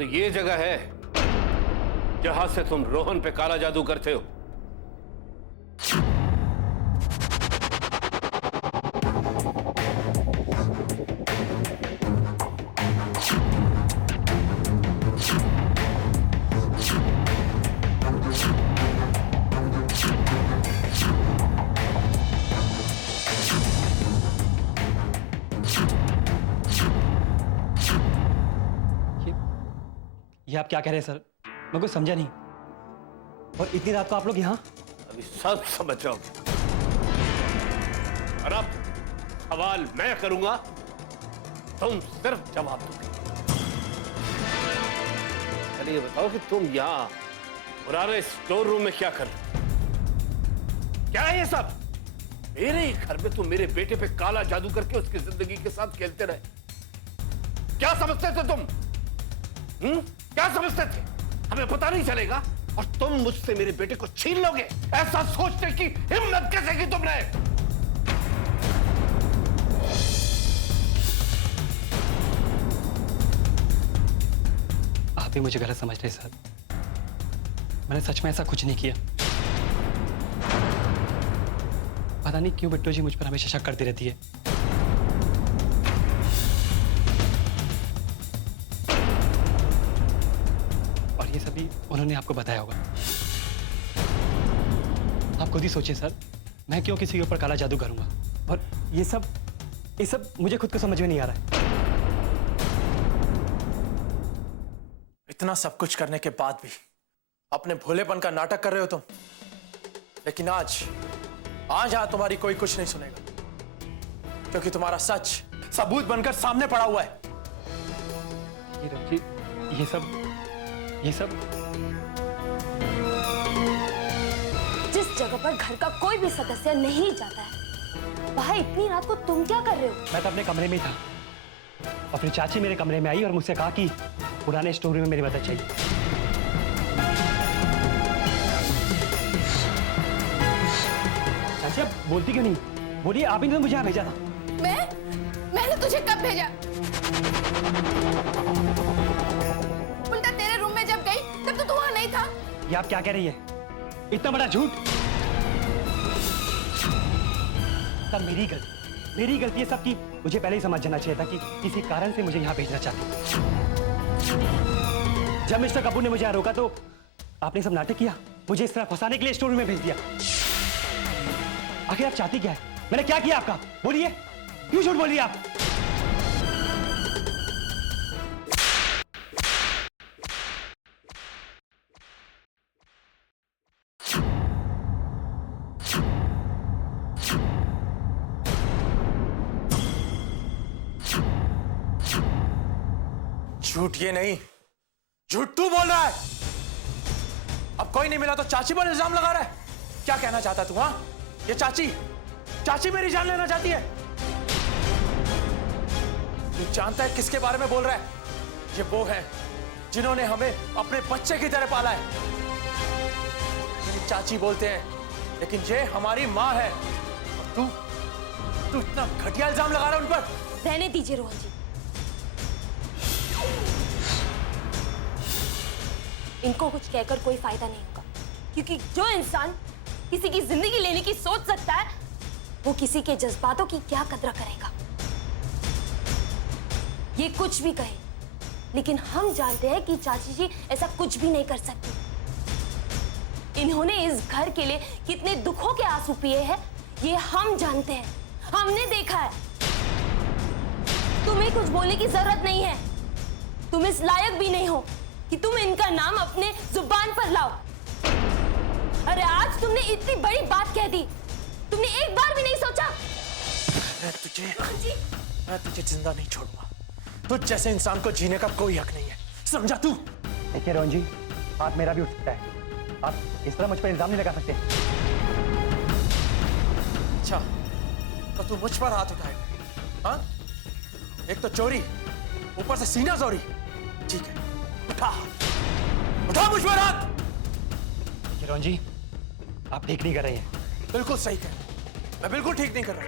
तो ये जगह है जहां से तुम रोहन पे काला जादू करते हो। ये आप क्या कह रहे हैं सर? मैं कुछ समझा नहीं। और इतनी रात को आप लोग यहाँ? अभी सब समझ जाओगे। और अब सवाल मैं करूंगा, तुम सिर्फ जवाब दोगे। चलिए ये बताओ कि तुम यहाँ पुराने स्टोर रूम में क्या कर रहे हो? क्या है ये सब? मेरे ही घर में तुम मेरे बेटे पे काला जादू करके उसकी जिंदगी के साथ खेलते रहे। क्या समझते थे तुम? क्या समझते थे? हमें पता नहीं चलेगा और तुम मुझसे मेरे बेटे को छीन लोगे, ऐसा सोचने की हिम्मत कैसे की तुमने? आप भी मुझे गलत समझ रहे सर। मैंने सच में ऐसा कुछ नहीं किया। पता नहीं क्यों बिट्टू जी मुझ पर हमेशा शक करती रहती है। और ये सभी उन्होंने आपको बताया होगा। आप खुद ही सोचिए सर, मैं क्यों किसी के ऊपर काला जादू करूंगा? और ये सब मुझे खुद को समझ में नहीं आ रहा है। इतना सब कुछ करने के बाद भी अपने भोलेपन का नाटक कर रहे हो तुम। लेकिन आज तुम्हारी कोई कुछ नहीं सुनेगा, क्योंकि तुम्हारा सच सबूत बनकर सामने पड़ा हुआ है। ये सब जिस जगह पर घर का कोई भी सदस्य नहीं जाता है, वहां इतनी रात को तुम क्या कर रहे हो? मैं तो अपने कमरे में ही था और फिर चाची मेरे कमरे में आई और मुझसे कहा कि पुराने स्टोर रूम में मेरी मदद चाहिए। चाची आप बोलती क्यों नहीं? बोलिए, आप ही ने तो मुझे यहाँ भेजा था। मैंने तुझे कब भेजा? उल्टा तेरे रूम में जब गई तब तो तू वहां नहीं था। ये आप क्या कह रही है? इतना बड़ा झूठ! सब मेरी गलती है सबकी। मुझे पहले ही समझ जाना चाहिए था कि किसी कारण से मुझे यहाँ भेजना चाहती। जब मिस्टर कपूर ने मुझे यहाँ रोका तो आपने सब नाटक किया, मुझे इस तरह फंसाने के लिए स्टोर रूम में भेज दिया। आखिर आप चाहती क्या है? मैंने क्या किया आपका? बोलिए, क्यों झूठ बोलिए आप? झूठ ये नहीं, झूठ तू बोल रहा है। अब कोई नहीं मिला तो चाची पर इल्जाम लगा रहा है। क्या कहना चाहता तू? हाँ, ये चाची मेरी जान लेना चाहती है। तू जानता है किसके बारे में बोल रहा है? ये वो है जिन्होंने हमें अपने बच्चे की तरह पाला है। ये चाची बोलते हैं, लेकिन ये हमारी माँ है। और तू इतना घटिया इल्जाम लगा रहा है उन पर। रहने दीजिए रोहन जी, इनको कुछ कहकर कोई फायदा नहीं होगा, क्योंकि जो इंसान किसी की जिंदगी लेने की सोच सकता है, वो किसी के जज्बातों की क्या कदर करेगा। ये कुछ भी कहे, लेकिन हम जानते हैं कि चाची जी ऐसा कुछ भी नहीं कर सकती। इन्होंने इस घर के लिए कितने दुखों के आंसू पिए हैं, ये हम जानते हैं, हमने देखा है। तुम्हें कुछ बोलने की जरूरत नहीं है। तुम इस लायक भी नहीं हो कि तुम इनका नाम अपने जुबान पर लाओ। अरे आज तुमने इतनी बड़ी बात कह दी, तुमने एक बार भी नहीं सोचा? मैं तुझे जिंदा नहीं छोड़ूंगा। तुझ जैसे इंसान को जीने का कोई हक नहीं है, समझा तू? देखिए रोहन जी, हाथ मेरा भी उठ सकता है। आप इस तरह मुझ पर इल्जाम नहीं लगा सकते। अच्छा, तो तू मुझ पर हाथ उठाएगा? हाँ? एक तो चोरी, ऊपर से सीना चोरी। ठीक है, उठा मुझ पर हाथ। रोहन जी, आप ठीक नहीं कर रहे हैं। बिल्कुल सही कह, मैं बिल्कुल ठीक नहीं कर रहा।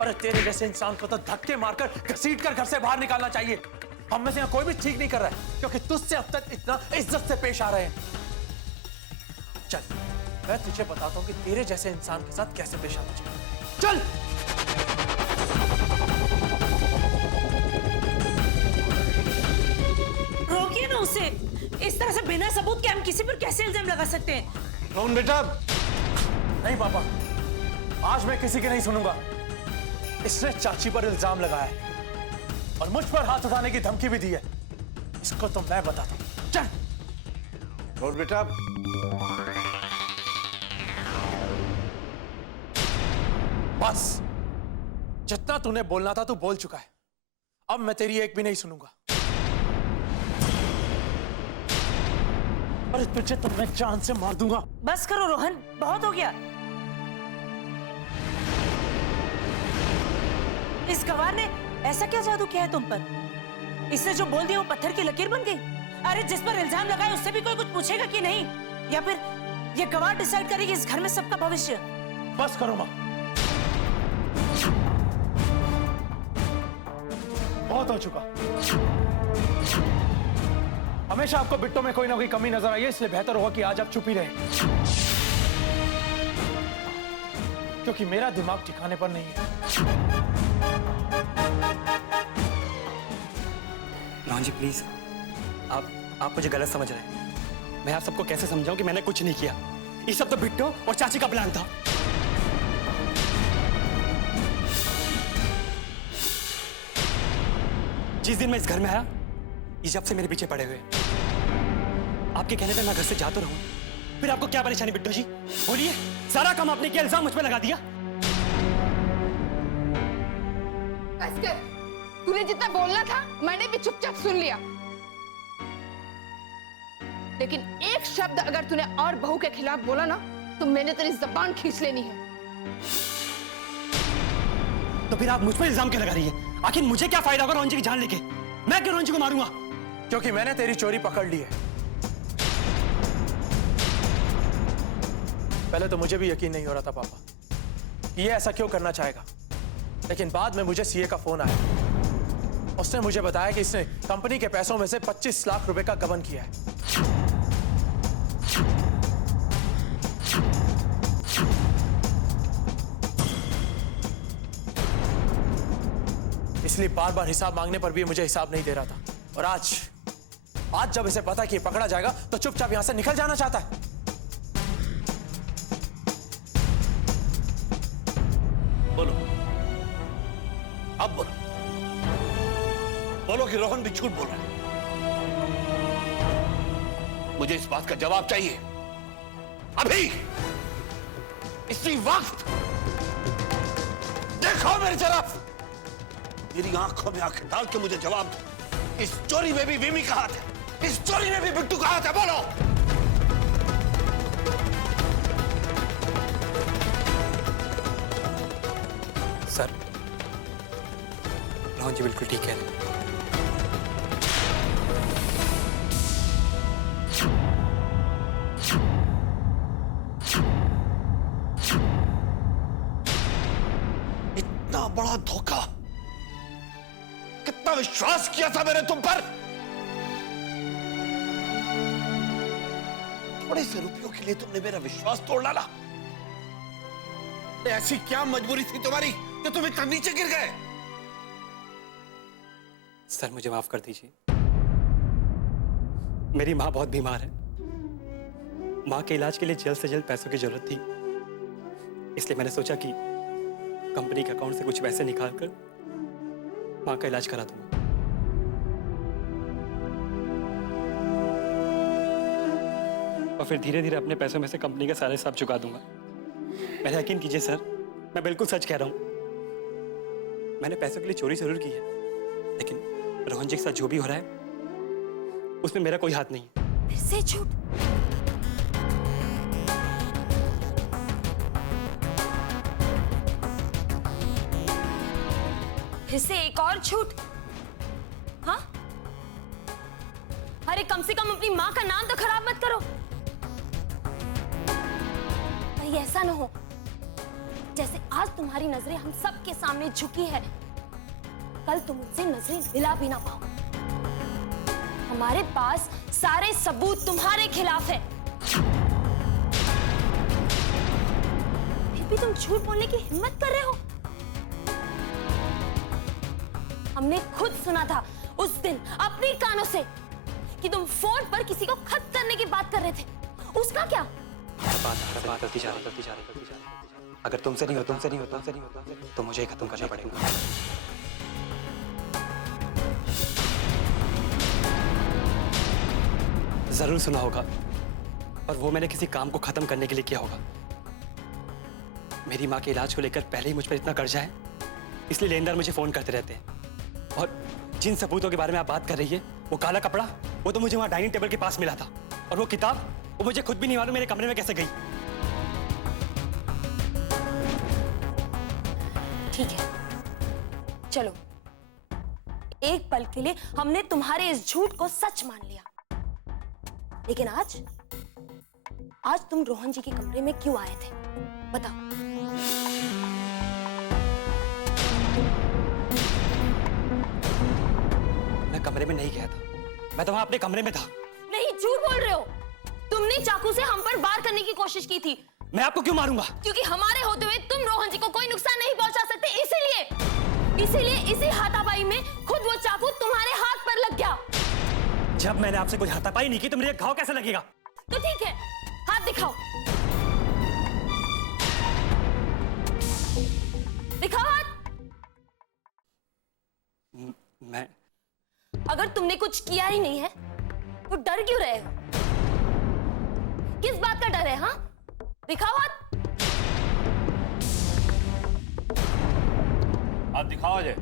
अरे तेरे जैसे इंसान को तो धक्के मारकर घसीट कर घर से बाहर निकालना चाहिए। हम में से यहाँ कोई भी ठीक नहीं कर रहा है, क्योंकि तुझसे अब तक इतना इज्जत से पेश आ रहे हैं। चल, मैं तुझे बताता हूँ कि तेरे जैसे इंसान के साथ कैसे पेश आना चाहिए। चल। रोकिए ना उसे। इस तरह से बिना सबूत के हम किसी पर कैसे इल्जाम लगा सकते हैं? रोहन बेटा, नहीं पापा, आज मैं किसी की नहीं सुनूंगा। इसने चाची पर इल्जाम लगाया है और मुझ पर हाथ उठाने की धमकी भी दी है। इसको तो मैं बताता हूं। चल। रोहन बेटा, बस, जितना तूने बोलना था तू बोल चुका है। अब मैं तेरी एक भी नहीं सुनूंगा। अरे तुझे तो मैं जान से मार दूंगा। बस करो रोहन, बहुत हो गया। इस गवार ने ऐसा क्या जादू किया है तुम पर? इसने जो बोल दिया वो पत्थर की लकीर बन गई। अरे जिस पर इल्जाम लगाए उससे भी कोई कुछ पूछेगा कि नहीं? या फिर ये गवार डिसाइड करेगी इस घर में सबका भविष्य? बस करो मां, बहुत हो चुका। हमेशा आपको बिट्टो में कोई ना कोई कमी नजर आई है, इसलिए बेहतर होगा कि आज आप चुप ही रहें, क्योंकि मेरा दिमाग ठिकाने पर नहीं है। रोहन जी प्लीज, आप मुझे गलत समझ रहे हैं। मैं आप सबको कैसे समझाऊं कि मैंने कुछ नहीं किया? ये सब तो बिट्टो और चाची का प्लान था। जिस दिन मैं इस घर में आया, ये जब से मेरे पीछे पड़े हुए। आपके कहने पे मैं घर से जा तो रहूं, फिर आपको क्या परेशानी बिट्टो जी? बोलिए, सारा काम आपने किया, इल्जाम मुझ पे लगा दिया। बस कर, तूने जितना बोलना था मैंने भी चुपचाप सुन लिया, लेकिन एक शब्द अगर तूने और बहू के खिलाफ बोला ना तो मैंने तेरी जबान खींच लेनी है। तो फिर आप मुझ पर इल्जाम क्यों लगा रही है? आखिर मुझे क्या फायदा होगा रोहन जी की जान लेके? मैं क्यों रोहन जी को मारूंगा? क्योंकि मैंने तेरी चोरी पकड़ ली है। पहले तो मुझे भी यकीन नहीं हो रहा था पापा कि ये ऐसा क्यों करना चाहेगा, लेकिन बाद में मुझे सीए का फोन आया। उसने मुझे बताया कि इसने कंपनी के पैसों में से 25 लाख रुपए का गबन किया है। इसलिए बार बार हिसाब मांगने पर भी मुझे हिसाब नहीं दे रहा था, और आज जब इसे पता कि ये पकड़ा जाएगा तो चुपचाप यहां से निकल जाना चाहता है। बोलो, अब बोलो कि रोहन भी झूठ बोल रहा है। मुझे इस बात का जवाब चाहिए अभी, इसी वक्त। देखो मेरी तरफ, मेरी आंखों में आंखें डाल के मुझे जवाब दो। इस चोरी में भी विमी का हाथ है, इस चोरी में भी बिट्टू का हाथ है। बोलो। सर, रोहन जी बिल्कुल ठीक है। इतना बड़ा धोखा, कितना विश्वास किया था मैंने तुम पर। थोड़े से रुपयों के लिए तुमने मेरा विश्वास तोड़ डाला। ऐसी क्या मजबूरी थी तुम्हारी कि तुम इतना नीचे गिर गए? सर मुझे माफ कर दीजिए। मेरी माँ बहुत बीमार है। माँ के इलाज के लिए जल्द से जल्द पैसों की जरूरत थी, इसलिए मैंने सोचा कि कंपनी के अकाउंट से कुछ पैसे निकालकर माँ का इलाज करा दूंगा। और फिर धीरे धीरे अपने पैसों में से कंपनी के सारे हिसाब चुका दूंगा। मेरा यकीन कीजिए सर, मैं बिल्कुल सच कह रहा हूं। मैंने पैसों के लिए चोरी जरूर की है, लेकिन रोहन जी के साथ जो भी हो रहा है उसमें मेरा कोई हाथ नहीं है। फिर से झूठ। फिर से एक और झूठ। हाँ? अरे कम से कम अपनी माँ का नाम तो खराब मत करो। कहीं ऐसा ना हो जैसे आज तुम्हारी नजरें हम सबके सामने झुकी है, कल तुम उनसे नजरें मिला भी ना पाओ। हमारे पास सारे सबूत तुम्हारे खिलाफ है, फिर भी तुम झूठ बोलने की हिम्मत कर रहे हो। हमने खुद सुना था उस दिन अपने कानों से कि तुम फोन पर किसी को खत्म करने की बात कर रहे थे। उसका क्या? बात करती जा रही। अगर तुमसे नहीं होता तो मुझे ही खत्म करना पड़ेगा। जरूर सुना होगा, और वो मैंने किसी काम को खत्म करने के लिए किया होगा। मेरी माँ के इलाज को लेकर पहले ही मुझ पर इतना कर्जा है, इसलिए लेनदार मुझे फोन करते रहते हैं। और जिन सबूतों के बारे में आप बात कर रही है, वो काला कपड़ा, वो तो मुझे वहां डाइनिंग टेबल के पास मिला था। और वो किताब, वो मुझे खुद भी नहीं मालूम मेरे कमरे में कैसे गई। ठीक है, चलो, एक पल के लिए हमने तुम्हारे इस झूठ को सच मान लिया, लेकिन आज तुम रोहन जी के कमरे में क्यों आए थे? बताओ। मैं कमरे में नहीं गया था, मैं तो वहां अपने कमरे में था। नहीं, झूठ बोल रहे हो। तुमने चाकू से हम पर वार करने की कोशिश की थी। मैं आपको क्यों मारूंगा? क्योंकि हमारे होते हुए तुम रोहन जी को कोई नुकसान नहीं पहुंचा सकते, इसीलिए इसी हाथापाई में खुद वो चाकू तुम्हारे हाथ पर लग गया। जब मैंने आपसे कोई हाथापाई नहीं की तो मेरे घाव कैसे लगेगा? तो ठीक है, हाथ दिखाओ। दिखाओ हाथ। मैं अगर तुमने कुछ किया ही नहीं है तो डर क्यों रहे हो? किस बात का डर है? हाँ, दिखाओ हाथ। हाथ दिखाओ अजय।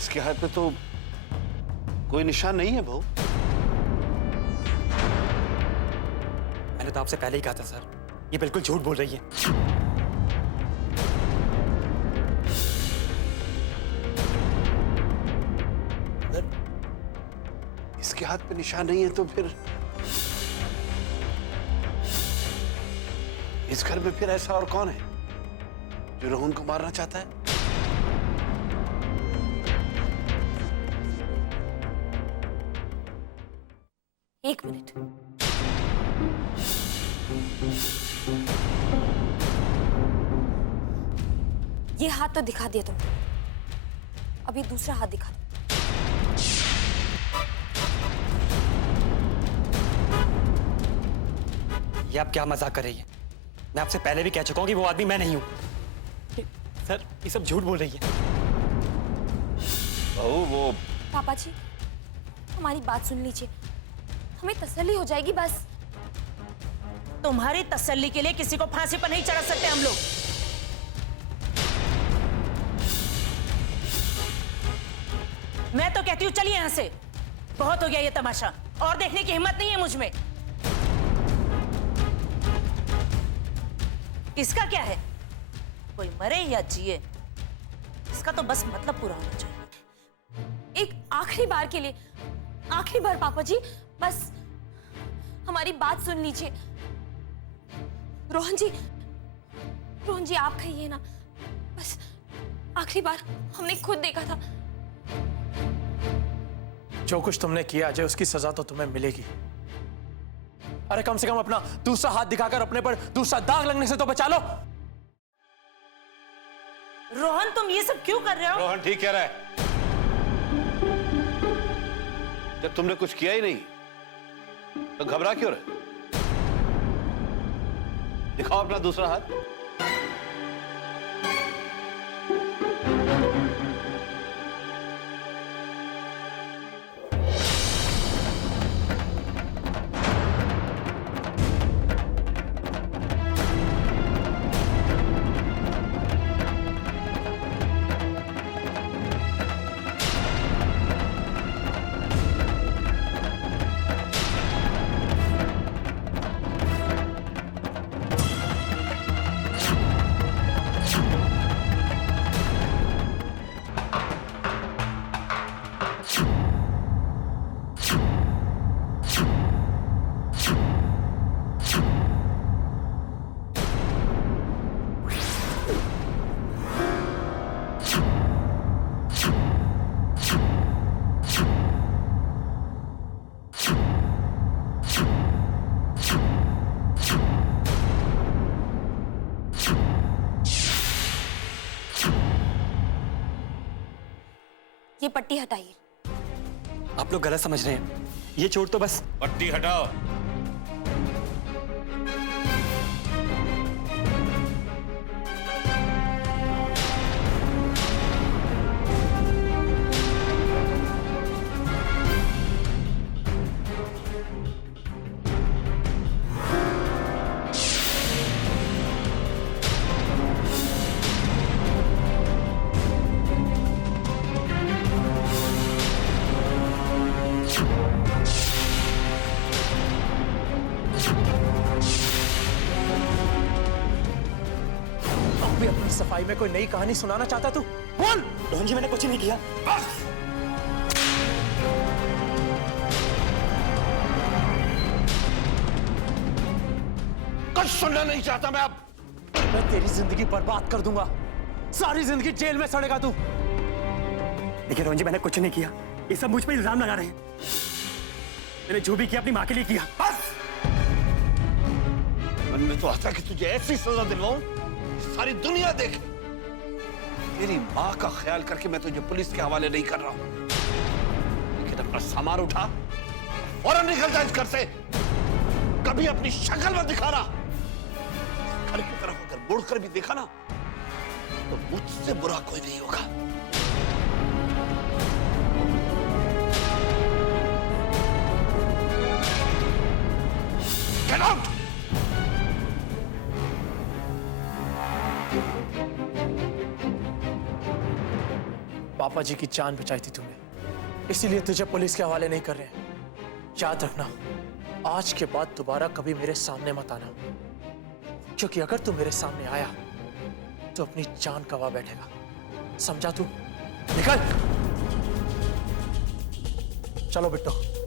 इसके हाथ पे तो कोई निशान नहीं है बहू। मैंने तो आपसे पहले ही कहा था सर, ये बिल्कुल झूठ बोल रही है। अगर इसके हाथ पे निशान नहीं है तो फिर इस घर में फिर ऐसा और कौन है जो रोहन को मारना चाहता है? एक मिनट। ये हाथ तो दिखा दिया तुम, अभी दूसरा हाथ दिखा दो। ये आप क्या मजाक कर रही है? मैं आपसे पहले भी कह चुका हूं कि वो आदमी मैं नहीं हूं। सर, ये सब झूठ बोल रही है। बहू वो पापा जी, हमारी बात सुन लीजिए, हमें तसल्ली हो जाएगी बस। तुम्हारी तसल्ली के लिए किसी को फांसी पर नहीं चढ़ा सकते हम लोग। मैं तो कहती हूँ चलिए यहां से, बहुत हो गया ये तमाशा, और देखने की हिम्मत नहीं है मुझ में। इसका क्या है, कोई मरे या जिए, इसका तो बस मतलब पूरा होना चाहिए। एक आखिरी बार के लिए, आखिरी बार पापा जी, बस हमारी बात सुन लीजिए। रोहन जी आप कहिए ना, बस आखिरी बार। हमने खुद देखा था। जो कुछ तुमने किया अजय, उसकी सजा तो तुम्हें मिलेगी। अरे कम से कम अपना दूसरा हाथ दिखाकर अपने पर दूसरा दाग लगने से तो बचा लो। रोहन, तुम ये सब क्यों कर रहे हो? रोहन ठीक कह रहा है। जब तुमने कुछ किया ही नहीं तो घबरा क्यों रहे? दिखाओ अपना दूसरा हाथ। ये पट्टी हटाइए। आप लोग गलत समझ रहे हैं, ये चोट तो बस। पट्टी हटाओ। अब भी अपनी सफाई में कोई नई कहानी सुनाना चाहता तू? बोल। रोहन जी मैंने कुछ नहीं किया। बस। कुछ सुनना नहीं चाहता मैं अब। मैं तेरी जिंदगी बर्बाद कर दूंगा, सारी जिंदगी जेल में सड़ेगा तू। देखिए रोहन जी मैंने कुछ नहीं किया, ये सब मुझ पर इल्जाम लगा रहे हैं। मैंने जो भी किया अपनी माँ के लिए किया। बस। मन में तो आता कि तुझे ऐसी सजा दिलवाऊं सारी दुनिया देखे। तेरी माँ का ख्याल करके मैं तुझे पुलिस के हवाले नहीं कर रहा हूं, लेकिन अपना सामान उठा फौरन निकल जा इस घर से। कभी अपनी शक्ल मत दिखाना। घर की तरफ अगर मुड़कर भी देखा ना तो मुझसे बुरा कोई नहीं होगा। Get out! पापा जी की जान बचाई थी तूने, इसीलिए तुझे पुलिस के हवाले नहीं कर रहे हैं। याद रखना, आज के बाद दोबारा कभी मेरे सामने मत आना, क्योंकि अगर तू मेरे सामने आया तो अपनी जान गंवा बैठेगा। समझा तू? निकल। चलो बिट्टो।